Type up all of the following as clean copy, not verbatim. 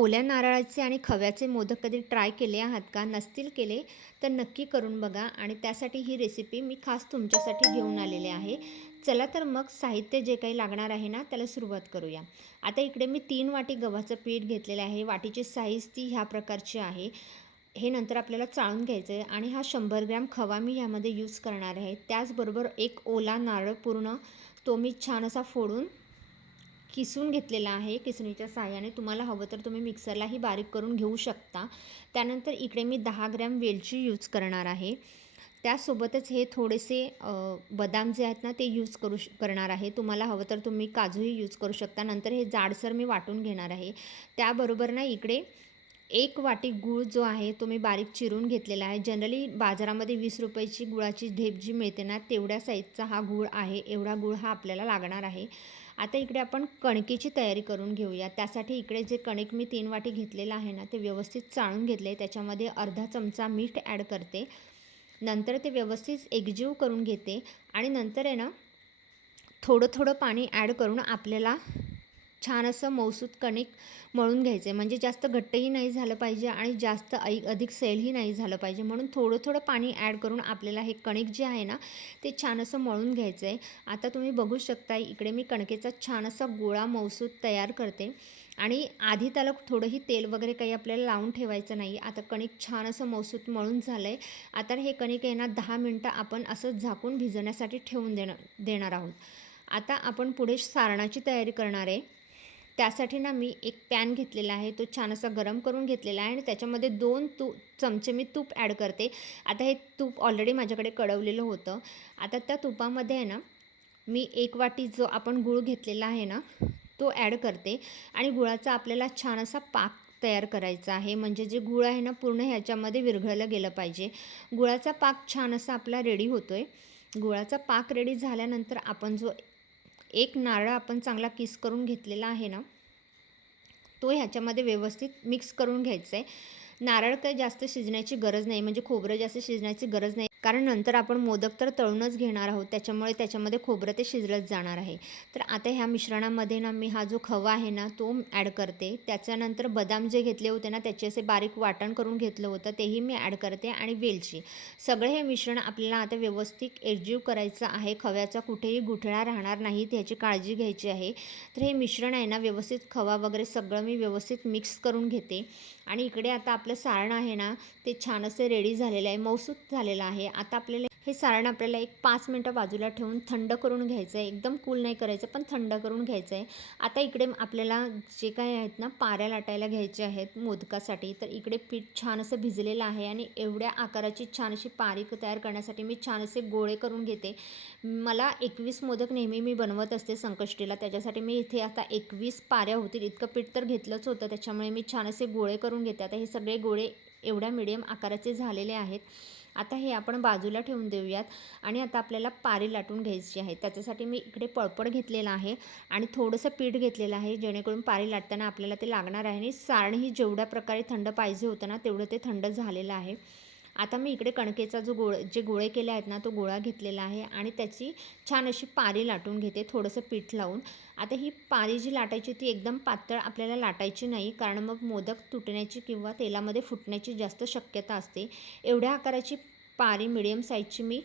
ओल्या नारळाचे आणि खव्याचे मोदक कधी ट्राय केले आहात का? नसतील केले तर नक्की करून बघा आणि त्यासाठी ही रेसिपी मी खास तुमच्यासाठी घेऊन आलेले आहे. चला तर मग साहित्य जे काही लागणार आहे ना त्याला सुरुवात करूया. आता इकडे मी 3 वाटी गव्हाचं पीठ घेतलेलं आहे. वाटीची साईज ती ह्या प्रकारची आहे. हे नंतर आपल्याला चाळून घ्यायचं आहे आणि हा 100 ग्रॅम खवा मी ह्यामध्ये यूज करणार आहे. त्याचबरोबर एक ओला नारळ पूर्ण तो मी छान असा फोडून किसून घेतलेला आहे. किसणीच्या साहाय्याने तुम्हाला हवं तर तुम्ही मिक्सरलाही बारीक करून घेऊ शकता. त्यानंतर इकडे मी 10 ग्रॅम वेलची यूज करणार आहे. त्यासोबतच हे थोडेसे बदाम जे आहेत ना ते यूज करणार आहे. तुम्हाला हवं तर तुम्ही काजूही यूज करू शकता. नंतर हे जाडसर मी वाटून घेणार आहे. त्याबरोबर ना इकडे 1 वाटी गूळ जो आहे तो मी बारीक चिरून घेतलेला आहे. जनरली बाजारामध्ये 20 रुपयाची गुळाची ढेप जी मिळते ना तेवढ्या साईजचा हा गूळ आहे. एवढा गूळ हा आपल्याला लागणार आहे. आता इकडे आपण कणकेची तयारी करून घेऊया. त्यासाठी इकडे जे कणिक मी 3 वाटी घेतलेलं आहे ना ते व्यवस्थित चाळून घेतले. त्याच्यामध्ये अर्धा चमचा मीठ ॲड करते. नंतर ते व्यवस्थित एकजीव करून घेते आणि नंतर आहे ना थोडं थोडं पाणी ॲड करून आपल्याला छान असं मऊसूत कणिक मळून घ्यायचं आहे. म्हणजे जास्त घट्टही नाही झालं पाहिजे आणि जास्त अधिक सैलही नाही झालं पाहिजे. म्हणून थोडं थोडं पाणी ॲड करून आपल्याला हे कणिक जे आहे ना ते छान असं मळून घ्यायचं आहे. आता तुम्ही बघू शकता इकडे मी कणकेचा छान असा गोळा मऊसूत तयार करते आणि आधी त्याला थोडंही तेल वगैरे काही आपल्याला लावून ठेवायचं नाही. आता कणिक छान असं मऊसूत मळून झालं आहे. आता हे कणिक आहे ना 10 मिनटं आपण असं झाकून भिजण्यासाठी ठेवून देणार आहोत. आता आपण पुढे सारणाची तयारी करणार आहे. त्यासाठी ना मी एक पॅन घेतलेला आहे. तो छान असा गरम करून घेतलेला आहे आणि त्याच्यामध्ये 2 चमचे मी तूप ॲड करते. आता हे तूप ऑलरेडी माझ्याकडे कढवलेलं होतं. आता त्या तुपामध्ये आहे ना मी 1 वाटी जो आपण गूळ घेतलेला आहे ना तो ॲड करते आणि गुळाचा आपल्याला छान असा पाक तयार करायचा आहे. म्हणजे जे गूळ आहे ना पूर्ण ह्याच्यामध्ये विरघळलं गेलं पाहिजे. गुळाचा पाक छान असा आपला रेडी होतो आहे. गुळाचा पाक रेडी झाल्यानंतर आपण जो एक नारळ आपण चांगला किस करून घेतलेला आहे ना तो ह्याच्यामध्ये व्यवस्थित मिक्स करून घ्यायचा आहे. नारळ काही जास्त शिजण्याची गरज नाही. म्हणजे खोबरं जास्त शिजण्याची गरज नाही. कारण नंतर आपण मोदक तर तळूनच घेणार आहोत. त्याच्यामुळे त्याच्यामध्ये खोबरं ते शिजलंच जाणार आहे. तर आता ह्या मिश्रणामध्ये ना मी हा जो खवा आहे ना तो ॲड करते. त्याच्यानंतर बदाम जे घेतले होते ना त्याचे असे बारीक वाटण करून घेतलं होतं तेही मी ॲड करते आणि वेलची. सगळं हे मिश्रण आपल्याला आता व्यवस्थित एकजीव करायचं आहे. खव्याचा कुठेही गुठळा राहणार नाही याची काळजी घ्यायची आहे. तर हे मिश्रण आहे ना व्यवस्थित खवा वगैरे सगळं मी व्यवस्थित मिक्स करून घेते आणि इकडे आता आपलं सारण आहे ना ते छान असे रेडी झालेलं आहे. मऊसूत झालेलं आहे. आता आपल्याला हे सारण आपल्याला एक 5 मिनटं बाजूला ठेवून थंड करून घ्यायचं आहे. एकदम कूल नाही करायचं पण थंड करून घ्यायचं आहे. आता इकडे आपल्याला जे काही आहेत ना पाऱ्या लाटायला घ्यायचे आहेत मोदकासाठी. तर इकडे पीठ छान असं भिजलेलं आहे आणि एवढ्या आकाराची छान अशी पारी तयार करण्यासाठी मी छान असे गोळे करून घेते. मला 21 मोदक नेहमी मी बनवत असते संकष्टीला. त्याच्यासाठी मी इथे आता 21 पाऱ्या होतील इतकं पीठ तर घेतलंच होतं. त्याच्यामुळे मी छान असे गोळे करून घेते. आता हे सगळे गोळे एवढ्या मिडियम आकाराचे झालेले आहेत. आता हे आपण बाजूला ठेवून देऊयात आणि आता आपल्याला पारी लाटून घ्यायची आहे. त्याच्यासाठी मी इकडे पळपड घेतलेला आहे आणि थोडंसं पीठ घेतलेलं आहे जेणेकरून पारी लाटताना आपल्याला ते लागणार आहे. आणि सारणही जेवढ्या प्रकारे थंड पाहिजे होतं ना तेवढं ते थंड झालेलं आहे. आता मी इकडे कणकेचा जो जे गोळे केले आहेत ना तो गोळा घेतलेला आहे आणि त्याची छान अशी पारी लाटून घेते थोडंसं पीठ लावून. आता ही पारी जी लाटायची ती एकदम पातळ आपल्याला लाटायची नाही कारण मग मोदक तुटण्याची किंवा तेलामध्ये फुटण्याची जास्त शक्यता असते. एवढ्या आकाराची पारी मिडियम साईजची मी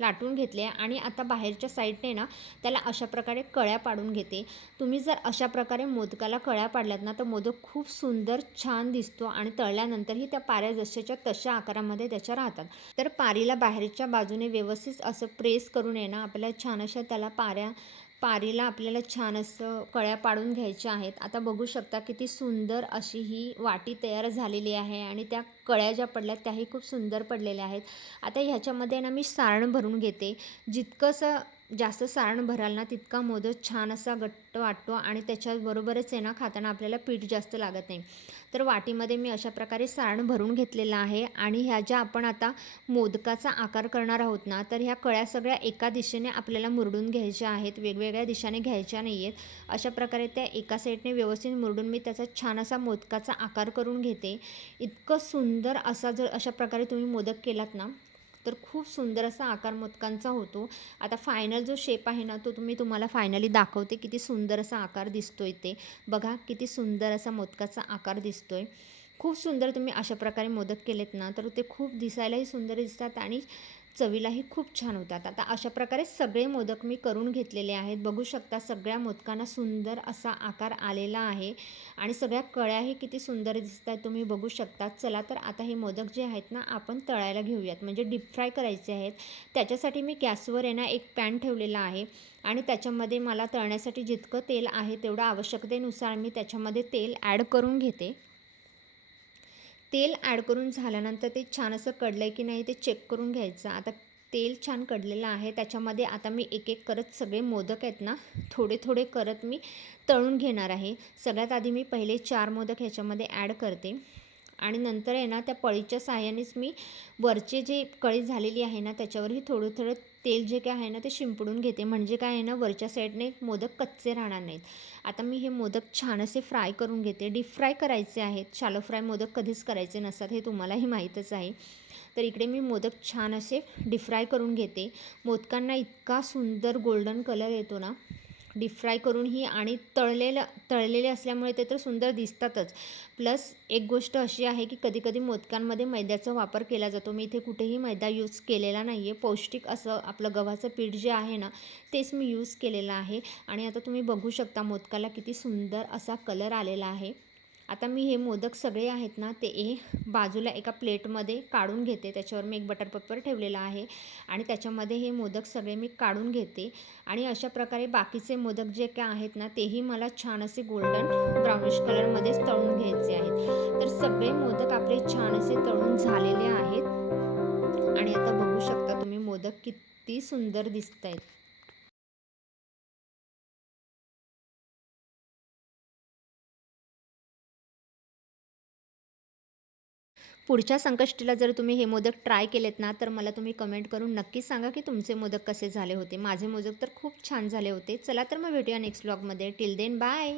लाटून घेतले आणि आता बाहेरच्या साईडने ना त्याला अशा प्रकारे कळ्या पाडून घेते. तुम्ही जर अशा प्रकारे मोदकाला कळ्या पाडल्यात ना तर मोदक खूप सुंदर छान दिसतो आणि तळल्यानंतरही त्या पाऱ्या जशाच्या तशा आकारामध्ये त्याच्या राहतात. तर पारीला बाहेरच्या बाजूने व्यवस्थित असं प्रेस करून आहे ना आपल्याला छान अशा त्याला पारीला आपल्याला छान असं कळ्या पाडून घ्यायच्या आहेत. आता बघू शकता किती सुंदर अशी ही वाटी तयार झालेली आहे आणि त्या कळ्या ज्या पडल्यात त्याही खूप सुंदर पडलेल्या आहेत. आता ह्याच्यामध्ये ना मी सारण भरून घेते. जितकंसं जास्त सारण भराल ना तितका मोदक छान असा घट्ट वाटतो आणि त्याच्याबरोबरच आहे ना खाताना आपल्याला पीठ जास्त लागत नाही. तर वाटीमध्ये मी अशा प्रकारे सारण भरून घेतलेलं आहे आणि ह्या ज्या आपण आता मोदकाचा आकार करणार आहोत ना तर ह्या कळ्या सगळ्या एका दिशेने आपल्याला मुरडून घ्यायच्या आहेत. वेगवेगळ्या दिशाने घ्यायच्या नाही आहेत. अशा प्रकारे त्या एका साईडने व्यवस्थित मुरडून मी त्याचा छान असा मोदकाचा आकार करून घेते. इतकं सुंदर असा जर अशा प्रकारे तुम्ही मोदक केलात ना तर खूप सुंदर असा आकार मोदकांचा होतो. आता फायनल जो शेप आहे ना, तो तुम्हाला फायनली दाखवते. किती सुंदर असा आकार दिसतोय ते. बघा किती सुंदर असा मोदकाचा आकार दिसतोय. खूप सुंदर तुम्ही अशा प्रकारे मोदक केलेत ना, तर ते खूप दिसायलाही सुंदर दिसतात आणि चवीलाही खूप छान होतात. आता अशा प्रकारे सगळे मोदक मी करून घेतलेले आहेत. बघू शकता सगळ्या मोदकांना सुंदर असा आकार आलेला आहे आणि सगळ्या कळ्याही किती सुंदर दिसत आहेत तुम्ही बघू शकता. चला तर आता हे मोदक जे आहेत ना, आपण तळायला घेऊयात, म्हणजे डीप फ्राय करायचे आहेत. त्याच्यासाठी मी गॅसवर आहे ना एक पॅन ठेवलेला आहे आणि त्याच्यामध्ये मला तळण्यासाठी जितकं तेल आहे तेवढं आवश्यकतेनुसार मी त्याच्यामध्ये तेल ॲड करून घेते. तेल ॲड करून झाल्यानंतर ते छान असं कढलं आहे की नाही ते चेक करून घ्यायचं. आता तेल छान कढलेलं आहे. त्याच्यामध्ये आता मी एक एक करत सगळे मोदक आहेत ना, थोडे थोडे करत मी तळून घेणार आहे. सगळ्यात आधी मी पहिले 4 मोदक ह्याच्यामध्ये ॲड करते आणि नंतर आहे ना त्या पळीच्या साहाय्यानेच मी वरचे जे कळी झालेली आहे ना त्याच्यावरही थोडं थोडं तेल जे काय आहे ना ते शिंपडून घेते, म्हणजे काय आहे ना वरच्या साईडने मोदक कच्चे राहणार नाहीत. आता मी हे मोदक छान असे फ्राय करून घेते. डीप फ्राय करायचे आहेत. शॅलो फ्राय मोदक कधीच करायचे नसतात, हे तुम्हालाही माहीतच आहे. तर इकडे मी मोदक छान असे डीप फ्राय करून घेते. मोदकांना इतका सुंदर गोल्डन कलर येतो ना डीप फ्राय करूनही, आणि तळलेले असल्यामुळे ते तर सुंदर दिसतातच. प्लस एक गोष्ट अशी आहे की कधीकधी मोदकांमध्ये मैद्याचा वापर केला जातो. मी इथे कुठेही मैदा यूज केलेला नाही आहे. पौष्टिक असं आपलं गव्हाचं पीठ जे आहे ना तेच मी यूज केलेलं आहे. आणि आता तुम्ही बघू शकता मोदकाला किती सुंदर असा कलर आलेला आहे. आता मी हे मोदक सगळे आहेत ना ते बाजूला एका प्लेटमध्ये काढून घेते. त्याच्यावर मी एक बटर पेपर ठेवलेला आहे आणि त्याच्यामध्ये हे मोदक सगळे मी काढून घेते. आणि अशा प्रकारे बाकीचे मोदक जे काय आहेत ना तेही मला छान असे गोल्डन ब्राउनिश कलरमध्येच तळून घ्यायचे आहेत. तर सगळे मोदक आपले छान असे तळून झालेले आहेत आणि आता बघू शकता तुम्ही मोदक किती सुंदर दिसत आहेत. पुढच्या संकष्टीला जर तुम्ही हे मोदक ट्राय केलेत ना, तर मला तुम्ही कमेंट करून नक्कीच सांगा की तुमचे मोदक कसे झाले होते. माझे मोदक तर खूप छान झाले होते. चला तर मग भेटूया नेक्स्ट व्लॉगमध्ये. Till then bye.